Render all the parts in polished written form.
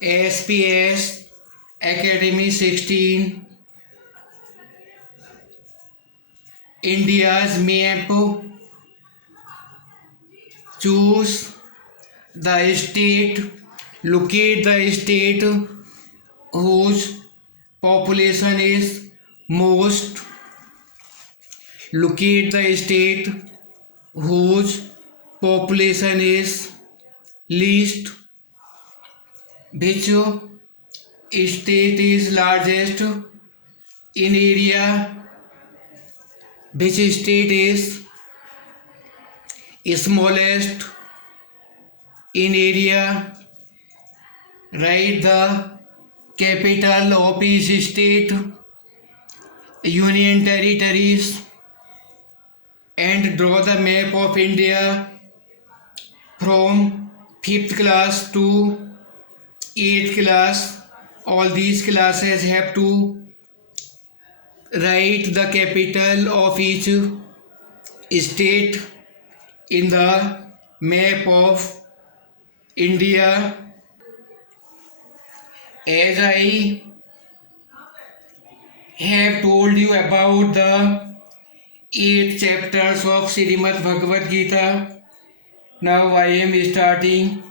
SPS Academy 16, India's map. Choose the state, locate the state whose population is most, locate the state whose population is least, which state is largest in area, which state is smallest in area. Write the capital of each state, union territories, and draw the map of India from 5th class to 8th class. All these classes have to write the capital of each state in the map of India. As I have told you about the 8 chapters of Srimad Bhagavad Gita, now I am starting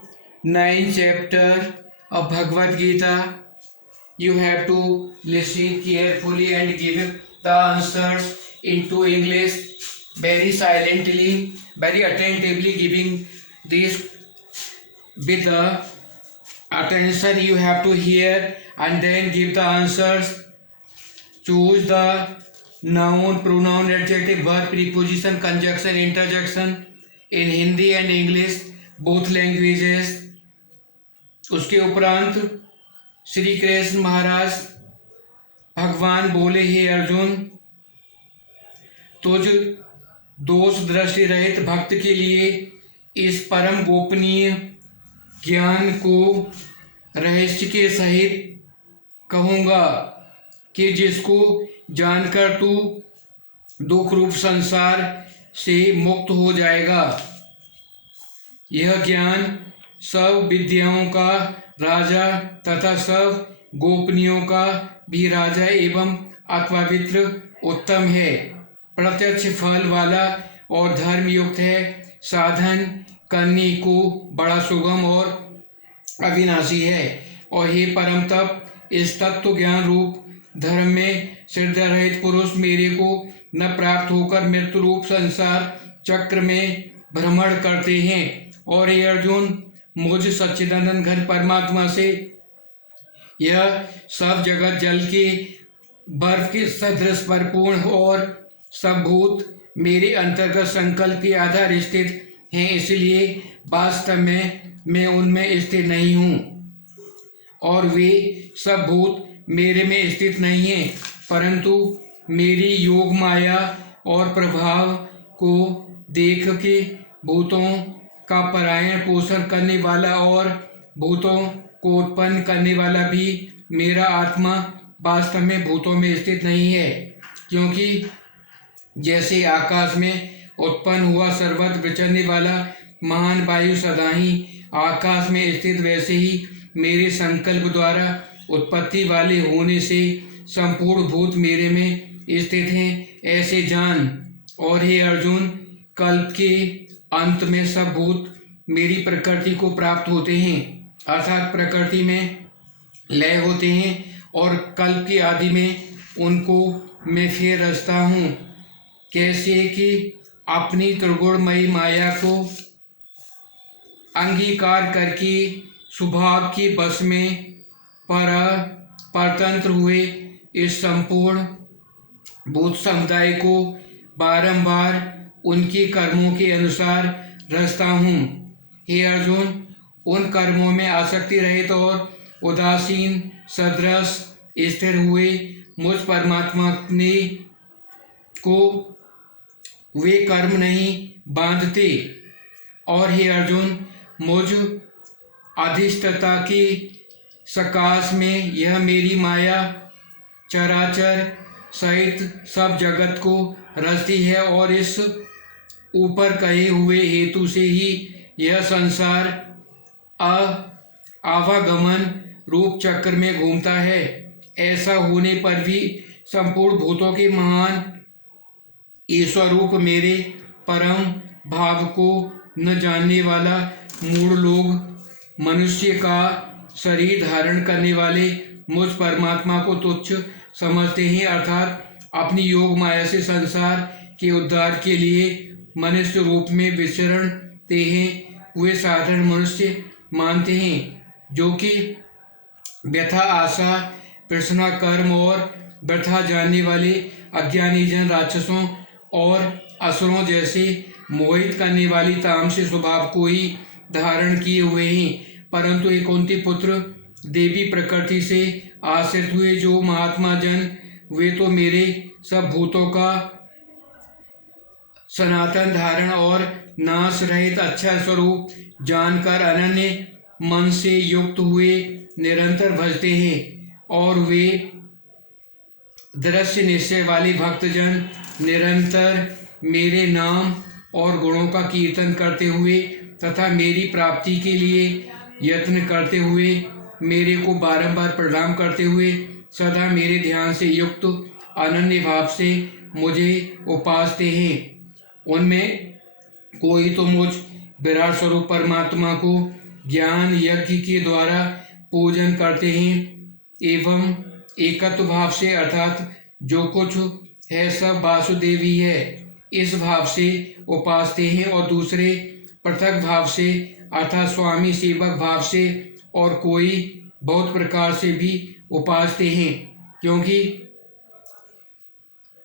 9th chapter of Bhagavad Gita. You have to listen carefully and give the answers into English very silently, very attentively, giving this with the attention. You have to hear and then give the answers. Choose the noun, pronoun, adjective, verb, preposition, conjunction, interjection in Hindi and English both languages. उसके उपरांत श्री कृष्ण महाराज भगवान बोले, हे अर्जुन, तुझ दोष दृष्टि रहित भक्त के लिए इस परम गोपनीय ज्ञान को रहस्य के सहित कहूँगा कि जिसको जानकर तू दुख रूप संसार से मुक्त हो जाएगा। यह ज्ञान सब विद्याओं का राजा तथा सब गोपनीयों का भी राजा एवं अपवित्र उत्तम है, प्रत्यक्ष फल वाला और धर्म युक्त है, साधन करने को बड़ा सुगम और अविनाशी है। और हे परम तप, इस तत्व ज्ञान रूप धर्म में श्रद्धा रहित पुरुष मेरे को न प्राप्त होकर मृत्यु रूप संसार चक्र में भ्रमण करते हैं। और हे अर्जुन, मुझ सच्चिदानंद घन परमात्मा से यह सब जगत जल के बर्फ के सदृश परिपूर्ण और सब भूत मेरे अंतर्गत संकल्प के आधार स्थित हैं, इसलिए वास्तव में मैं उनमें स्थित नहीं हूँ और वे सब भूत मेरे में स्थित नहीं हैं, परंतु मेरी योग माया और प्रभाव को देख के भूतों का परायण पोषण करने वाला और भूतों को उत्पन्न करने वाला भी मेरा आत्मा वास्तव में भूतों में स्थित नहीं है, क्योंकि जैसे आकाश में उत्पन्न हुआ सर्वत्र विचरने वाला महान वायु सदा ही आकाश में स्थित, वैसे ही मेरे संकल्प द्वारा उत्पत्ति वाले होने से संपूर्ण भूत मेरे में स्थित हैं, ऐसे जान। और हे अर्जुन, कल्प के अंत में सब भूत मेरी प्रकृति को प्राप्त होते हैं, अर्थात प्रकृति में लय होते हैं और कल्प की आदि में उनको मैं फिर रचता हूँ। कैसे कि अपनी त्रिगुणमयी माया को अंगीकार करके स्वभाव के बस में परतंत्र हुए इस संपूर्ण भूत समुदाय को बारंबार उनके कर्मों के अनुसार रचता हूँ। हे अर्जुन, उन कर्मों में आसक्ति रहित और उदासीन सदृश स्थिर हुए मुझ परमात्मा ने को वे कर्म नहीं बांधते। और हे अर्जुन, मुझ अधिष्ठता की सकाश में यह मेरी माया चराचर सहित सब जगत को रचती है और इस ऊपर कहे हुए हेतु से ही यह संसार आवागमन रूप चक्र में घूमता है। ऐसा होने पर भी संपूर्ण भूतों के महान ईश्वर रूप मेरे परम भाव को न जानने वाला मूढ़ लोग मनुष्य का शरीर धारण करने वाले मुझ परमात्मा को तुच्छ समझते हैं, अर्थात अपनी योग माया से संसार के उद्धार के लिए मनुष्य रूप में विचरणते हैं हुए साधारण मनुष्य मानते हैं, जो कि व्यथा आशा प्रश्ना कर्म और व्यथा जानने वाले अज्ञानी जन राक्षसों और असुरों जैसे मोहित करने वाली तामसी स्वभाव को ही धारण किए हुए हैं। परंतु एक कुंती पुत्र देवी प्रकृति से आश्रित हुए जो महात्मा जन, वे तो मेरे सब भूतों का सनातन धारण और नाश रहित अच्छा स्वरूप जानकर अनन्य मन से युक्त हुए निरंतर भजते हैं, और वे दृश्य निश्चय वाले भक्तजन निरंतर मेरे नाम और गुणों का कीर्तन करते हुए तथा मेरी प्राप्ति के लिए यत्न करते हुए मेरे को बारंबार प्रणाम करते हुए सदा मेरे ध्यान से युक्त अनन्य भाव से मुझे उपासते हैं। उनमें कोई तो मुझ विराट स्वरूप परमात्मा को ज्ञान यज्ञ के द्वारा पूजन करते हैं एवं एकत्व भाव से, अर्थात जो कुछ है सब वासुदेव ही है, इस भाव से उपासते हैं, और दूसरे पृथक भाव से अर्थात स्वामी सेवक भाव से और कोई बहुत प्रकार से भी उपासते हैं। क्योंकि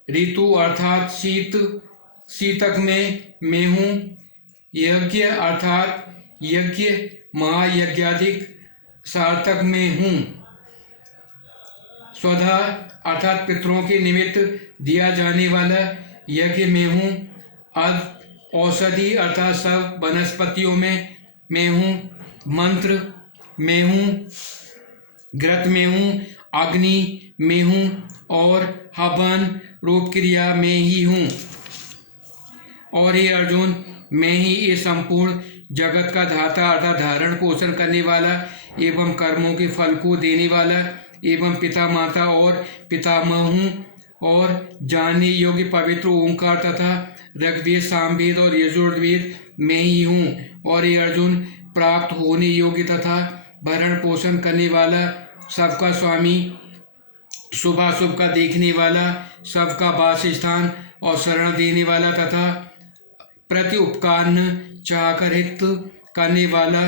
ऋतु अर्थात शीतक में मैं हूँ, यज्ञ अर्थात यज्ञ महायज्ञाधिक सार्थक में हूँ, स्वधा अर्थात पितरों के निमित्त दिया जाने वाला यज्ञ में हूँ, औषधि अर्थात सब वनस्पतियों में मैं हूँ, मंत्र में हूँ, घृत में हूँ, अग्नि में हूँ और हवन रूप क्रिया में ही हूँ। और ये अर्जुन, मैं ही इस संपूर्ण जगत का धाता अर्थात धारण पोषण करने वाला एवं कर्मों के फल को देने वाला एवं पिता माता और पितामह हूँ, और जानने योग्य पवित्र ओंकार तथा ऋग्वेद सामवेद और यजुर्वेद में ही हूँ। और ये अर्जुन, प्राप्त होने योग्य तथा भरण पोषण करने वाला, सबका स्वामी, शुभाशुभ का देखने वाला, सबका वास स्थान और शरण देने वाला तथा प्रति उपकार चाहकर हित करने वाला,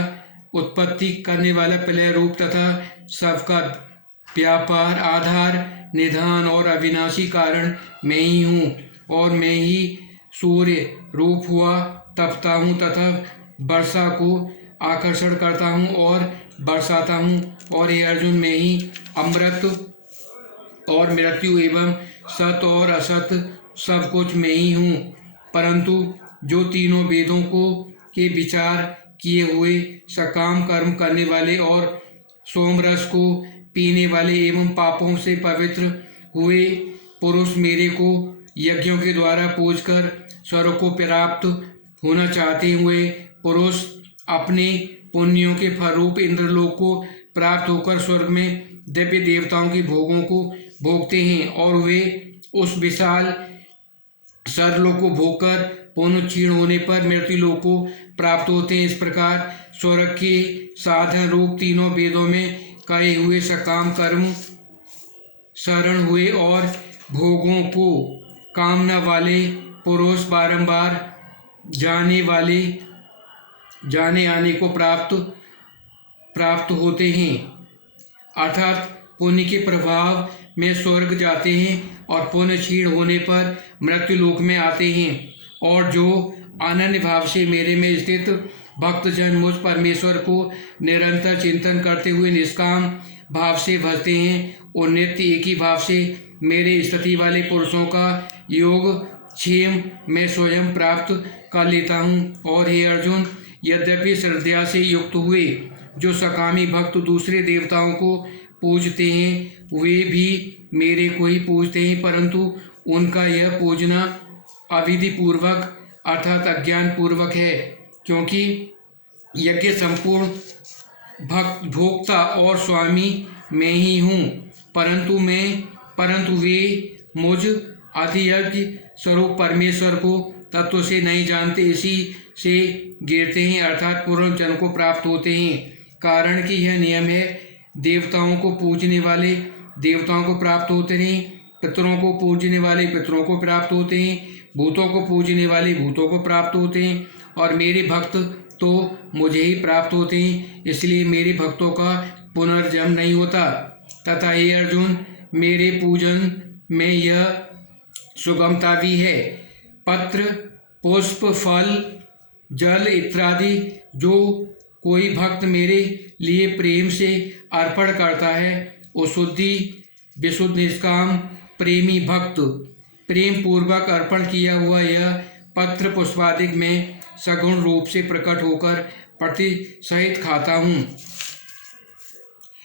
उत्पत्ति करने वाला प्रलय रूप तथा सबका व्यापार आधार निधान और अविनाशी कारण मैं ही हूँ। और मैं ही सूर्य रूप हुआ तपता हूँ तथा वर्षा को आकर्षण करता हूँ और बरसाता हूँ। और ये अर्जुन, मैं ही अमृत और मृत्यु एवं सत और असत सब कुछ मैं ही हूँ। परंतु जो तीनों वेदों को के विचार किए हुए सकाम कर्म करने वाले और सोमरस को पीने वाले एवं पापों से पवित्र हुए पुरुष मेरे को यज्ञों के द्वारा पूजकर स्वर्ग को प्राप्त होना चाहते हुए पुरुष अपने पुण्यों के फलरूप इंद्रलोक को प्राप्त होकर स्वर्ग में दिव्य देवताओं की भोगों को भोगते हैं, और वे उस विशाल सर्वलोक को भोगकर पुण्य क्षीण होने पर मृत्यु लोक को प्राप्त होते हैं। इस प्रकार स्वर्ग के साधन रूप तीनों वेदों में कहे हुए सकाम कर्म शरण हुए और भोगों को कामना वाले पुरुष बारंबार जाने आने को प्राप्त होते हैं, अर्थात पुण्य के प्रभाव में स्वर्ग जाते हैं और पुण्य क्षीण होने पर मृत्यु लोक में आते हैं। और जो अनन्य भाव से मेरे में स्थित भक्तजन मुझ परमेश्वर को निरंतर चिंतन करते हुए निष्काम भाव से भजते हैं, और नित्य एक ही भाव से मेरे स्थिति वाले पुरुषों का योग क्षेम मैं स्वयं प्राप्त कर लेता हूँ। और हे अर्जुन, यद्यपि श्रद्धा से युक्त हुए जो सकामी भक्त दूसरे देवताओं को पूजते हैं, वे भी मेरे को ही पूजते हैं, परंतु उनका यह पूजना अविधि पूर्वक अर्थात अज्ञान पूर्वक है, क्योंकि यज्ञ संपूर्ण भोक्ता और स्वामी मैं ही हूँ, परंतु वे मुझ अधियज्ञ स्वरूप परमेश्वर को तत्व से नहीं जानते, इसी से गिरते हैं अर्थात पूर्वजन्म को प्राप्त होते हैं। कारण कि यह नियम है, देवताओं को पूजने वाले देवताओं को प्राप्त होते हैं, पितरों को पूजने वाले पितरों को प्राप्त होते हैं, भूतों को पूजने वाले भूतों को प्राप्त होते हैं, और मेरे भक्त तो मुझे ही प्राप्त होते हैं, इसलिए मेरे भक्तों का पुनर्जन्म नहीं होता। तथा हे अर्जुन, मेरे पूजन में यह सुगमता भी है। पत्र, पुष्प, फल, जल इत्यादि जो कोई भक्त मेरे लिए प्रेम से अर्पण करता है, वो विशुद्ध निष्काम प्रेमी भक्त प्रेम पूर्वक अर्पण किया हुआ यह पत्र पुष्पादिक में सगुण रूप से प्रकट होकर प्रति सहित खाता हूँ।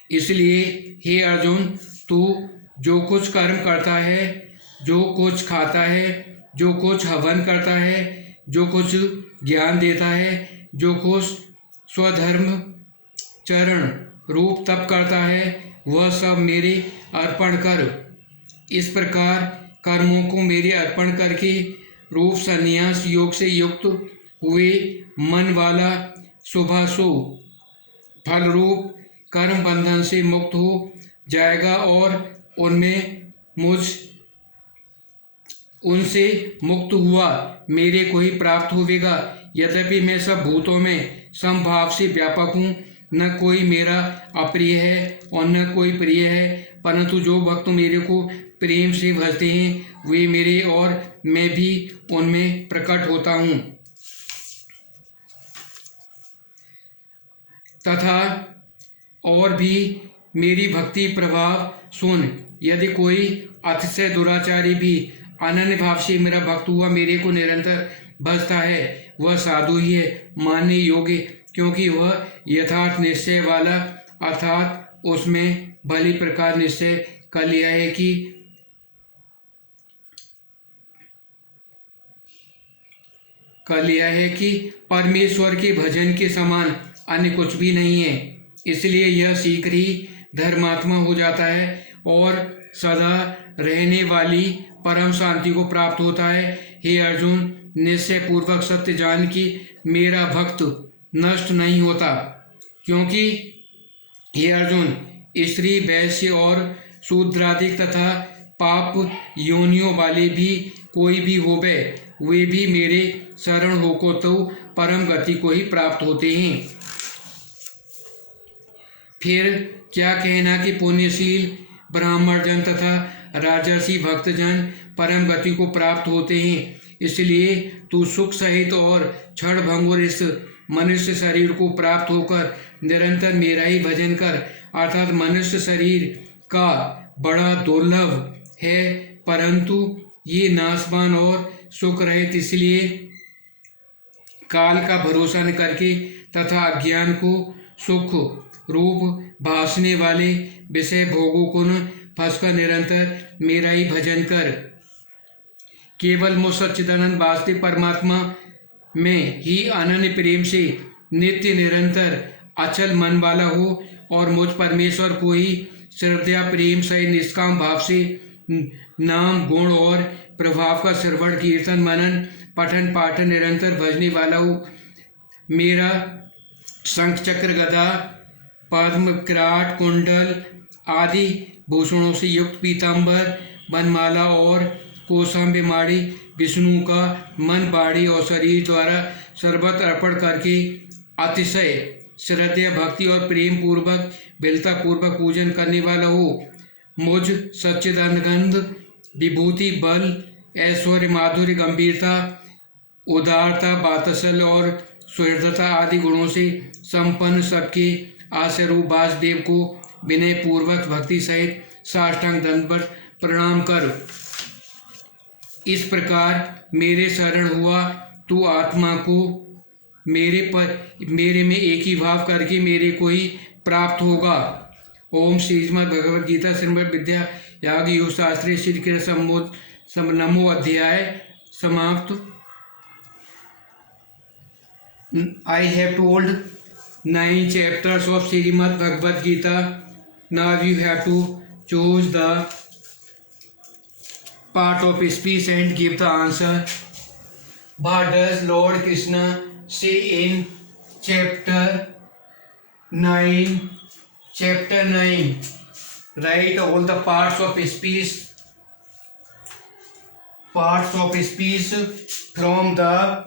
इसलिए हे अर्जुन, तू जो कुछ कर्म करता है, जो कुछ खाता है, जो कुछ हवन करता है, जो कुछ ज्ञान देता है, जो कुछ स्वधर्म चरण रूप तप करता है, वह सब मेरे अर्पण कर। इस प्रकार कर्मों को मेरे अर्पण करके रूप संन्यास योग से युक्त हुए मन वाला शुभाशुभ फल रूप कर्म बंधन से मुक्त हो जाएगा और उनसे मुक्त हुआ मेरे को ही प्राप्त होवेगा। यद्यपि मैं सब भूतों में समभाव से व्यापक हूँ, न कोई मेरा अप्रिय है और न कोई प्रिय है, परंतु जो भक्त मेरे को प्रेम से भजते हैं वे मेरे और मैं भी उनमें प्रकट होता हूँ। तथा और भी मेरी भक्ति प्रभाव सुन, यदि कोई अतिशय दुराचारी भी अनन्य भाव से मेरा भक्त हुआ मेरे को निरंतर भजता है, वह साधु ही है, मानने योग्य, क्योंकि वह यथार्थ निश्चय वाला अर्थात उसमें भली प्रकार निश्चय कर लिया है कि परमेश्वर के भजन के समान अन्य कुछ भी नहीं है। इसलिए यह शीघ्र ही धर्मात्मा हो जाता है और सदा रहने वाली परम शांति को प्राप्त होता है। हे अर्जुन, निश्चय पूर्वक सत्य जान कि मेरा भक्त नष्ट नहीं होता, क्योंकि हे अर्जुन, स्त्री, वैश्य और शूद्रादिक तथा पाप योनियों वाले भी कोई भी होवे, वे भी मेरे शरण होको तो परम गति को ही प्राप्त होते हैं। फिर क्या कहना कि पुण्यशील ब्राह्मण जन तथा राजर्षि भक्तजन परम गति को प्राप्त होते हैं। इसलिए तू सुख सहित और क्षण भंगुर इस मनुष्य शरीर को प्राप्त होकर निरंतर मेरा ही भजन कर, अर्थात मनुष्य शरीर का बड़ा दुर्लभ है, परंतु ये नाशवान और सुख रहित, इसलिए काल का भरोसा न करके तथा अज्ञान को सुख रूप भासने वाले विषय भोगों को न फंसकर निरंतर मेरा ही भजन कर। केवल मुझ सच्चिदानंद वास्तविक परमात्मा में ही अनन्य प्रेम से नित्य निरंतर अचल मन वाला हो और मुझ परमेश्वर को ही श्रद्धा प्रेम सहित निष्काम भाव से नाम गुण और प्रभाव का श्रवण कीर्तन मनन पठन पाठन निरंतर भजने वाला हो। मेरा शंख चक्र गदा पद्म किराट कुंडल आदि भूषणों से युक्त पीताम्बर बनमाला और कोसंबे माड़ी विष्णु का मन बाड़ी और शरीर द्वारा सर्वत्र अर्पण करके अतिशय श्रद्धा भक्ति और प्रेम पूर्वक बिलता पूर्वक पूजन करने वाला हो। मुझ सच्चिदानंद विभूति बल ऐश्वर्य माधुर्य गंभीरता उदारता वात्सल्य और सुहृदता आदि गुणों से संपन्न सबके आश्रय रूप वासुदेव को विनय पूर्वक भक्ति सहित साष्टांग दंडवत प्रणाम कर। इस प्रकार मेरे शरण हुआ तू आत्मा को मेरे में एक ही भाव करके मेरे को ही प्राप्त होगा। ओम श्रीमद् भगवद गीता श्रीमद् विद्या योग योग शास्त्रे श्री कृष्ण नमो अध्याय समाप्त। I have told 9 chapters of Srimad Bhagavad Gita. Now you have to choose the part of speech and give the answer. What does Lord Krishna say in chapter 9? Chapter 9. Write all the parts of speech from the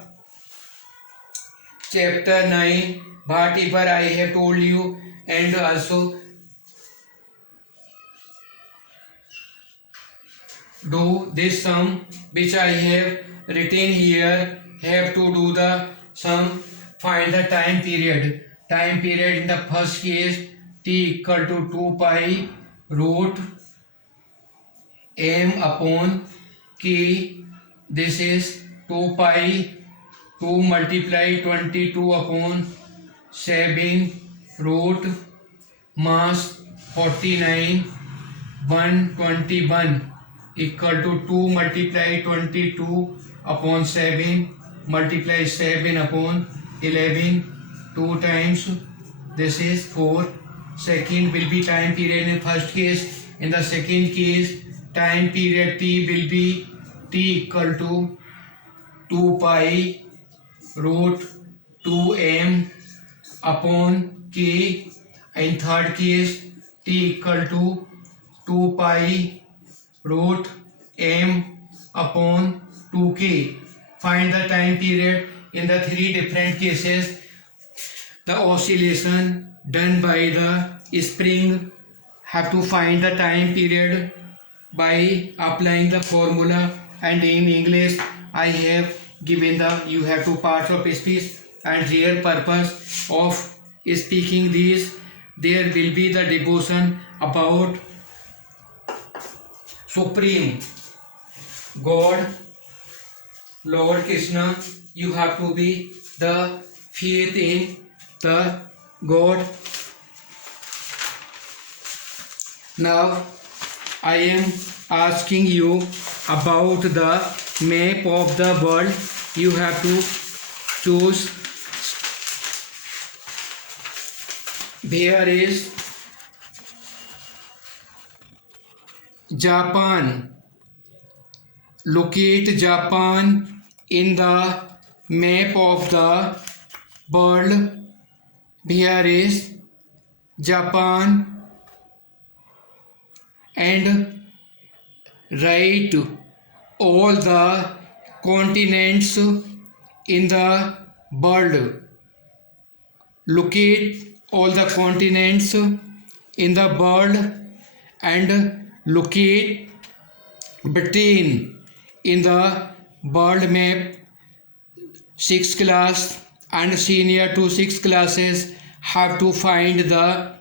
chapter 9, whatever I have told you, and also do this sum which I have written here. Have to do the sum. Find the time period. Time period in the first case, t equal to 2 pi root m upon k. This is 2 pi 2 multiply 22 upon 7 root mass 49 121 equal to 2 multiply 22 upon 7 multiply 7 upon 11 2 times. This is 4. Second will be time period in first case. In the second case, time period t will be t equal to 2 pi root 2m upon k. In third case, t equal to 2 pi root m upon 2k. Find the time period in the three different cases. The oscillation done by the spring, have to find the time period by applying the formula, and in English I have given the you have to parts of speech, and real purpose of speaking these. There will be the devotion about Supreme God, Lord Krishna. You have to be the faith in the God. Now I am asking you about the map of the world. You have to choose. There is Japan. Locate Japan in the map of the world. Here is Japan, and write all the continents in the world. Locate all the continents in the world and locate Britain in the world map. 6th class and senior to 6 classes have to find the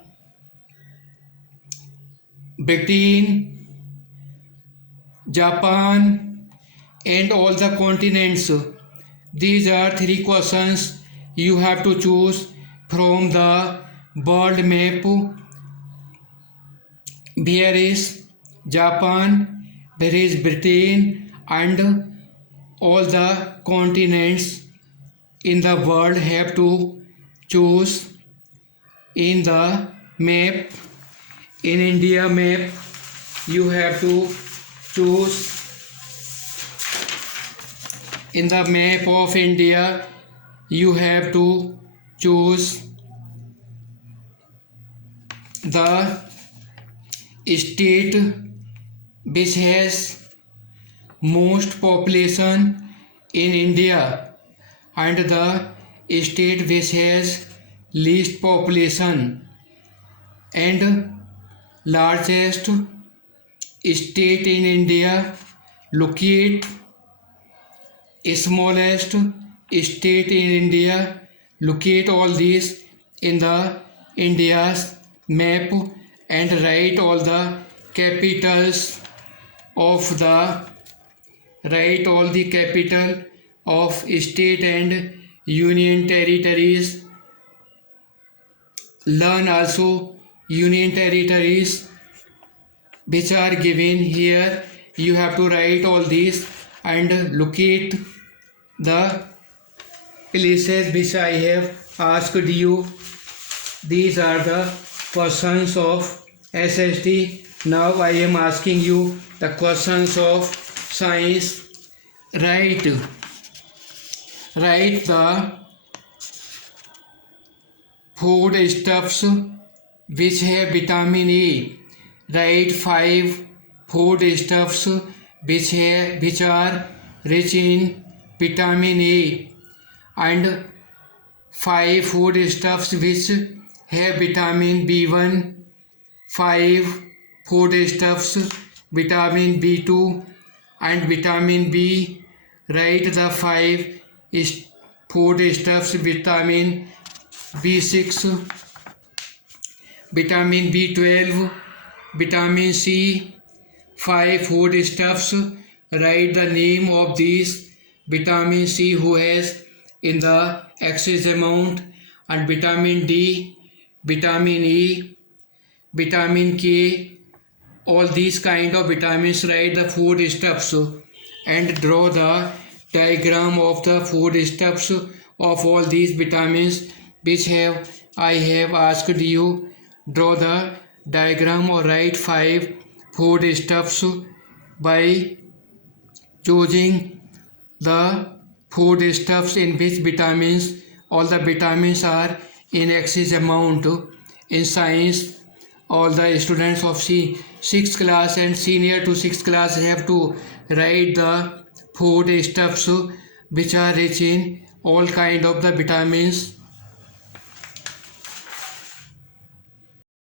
Britain, Japan and all the continents. These are 3 questions you have to choose from the world map. There is Japan, there is Britain, and all the continents in the world have to choose in the map. In India map, you have to choose. In the map of India, you have to choose the state which has most population in India and the state which has least population, and largest state in India. Locate smallest state in India. Locate all these in the India's map and write all the capitals of the capital of state and union territories. Learn also union territories which are given here. You have to write all these and locate the places which I have asked you. These are the questions of SST. Now I am asking you the questions of science. Write the foodstuffs which have vitamin A. Write 5 foodstuffs which are rich in vitamin A, and 5 foodstuffs which have vitamin B1, 5 foodstuffs vitamin B2 and vitamin B. Write the 5 foodstuffs vitamin B6, vitamin B12, vitamin C. 5 foodstuffs. Write the name of these vitamin C who has in the excess amount, and vitamin D, vitamin E, vitamin K, all these kind of vitamins. Write the foodstuffs and draw the diagram of the foodstuffs of all these vitamins which I have asked you. Draw the diagram or write 5 foodstuffs by choosing the foodstuffs in which vitamins, all the vitamins are in excess amount. In science, all the students of 6th class and senior to 6th class have to write the foodstuffs which are rich in all kind of the vitamins